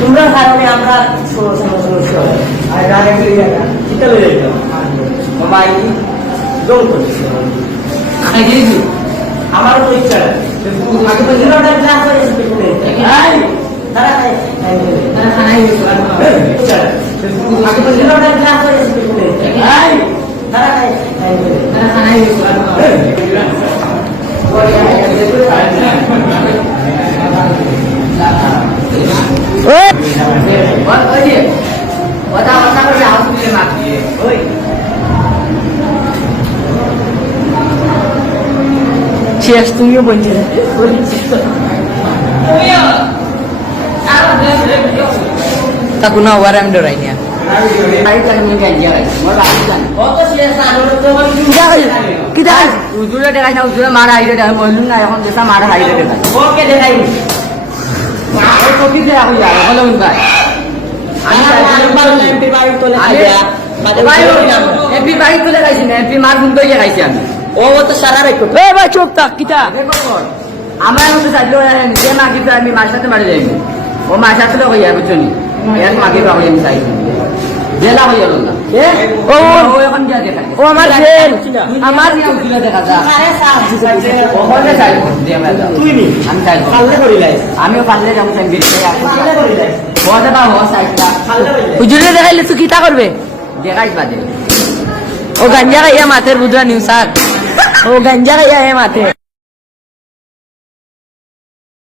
তোমরা কারণে আমরা সমস্যা সমস্যা হয় আর লয়ে যাইতো মোবাইল জোর করছে। আমার তো ইচ্ছা তারা খায় তারা খানাই গেছে ইচ্ছা আগে তো জিরোটা ক্লাস করে পেছনে এই তারা খায় তারা খানাই গেছে ওই যে কথা কথা করে হাউস মিলে মাখিয়ে ওই শেষ তুমিও বলছে তাকু না ওয়ার আমি আমার যে মাগি আমি মার সাথে মারি যাইব ও মাছ সাথে লোক হইয়া বুঝছ নি আমি চাইছি জেলা হইয়া গেল না। ও এখন দেখা আমার জেল আমার দেখা যা ওখানে। তুই নি। আমি আমিও যাব হুজুরে দেখাইলে তুই কিটা করবে? দেখাইস বাদে। ও গাঞ্জা খাইয়া মাথের বুধরা নিউ সার ও গাঞ্জা খাইয়া হে মাথে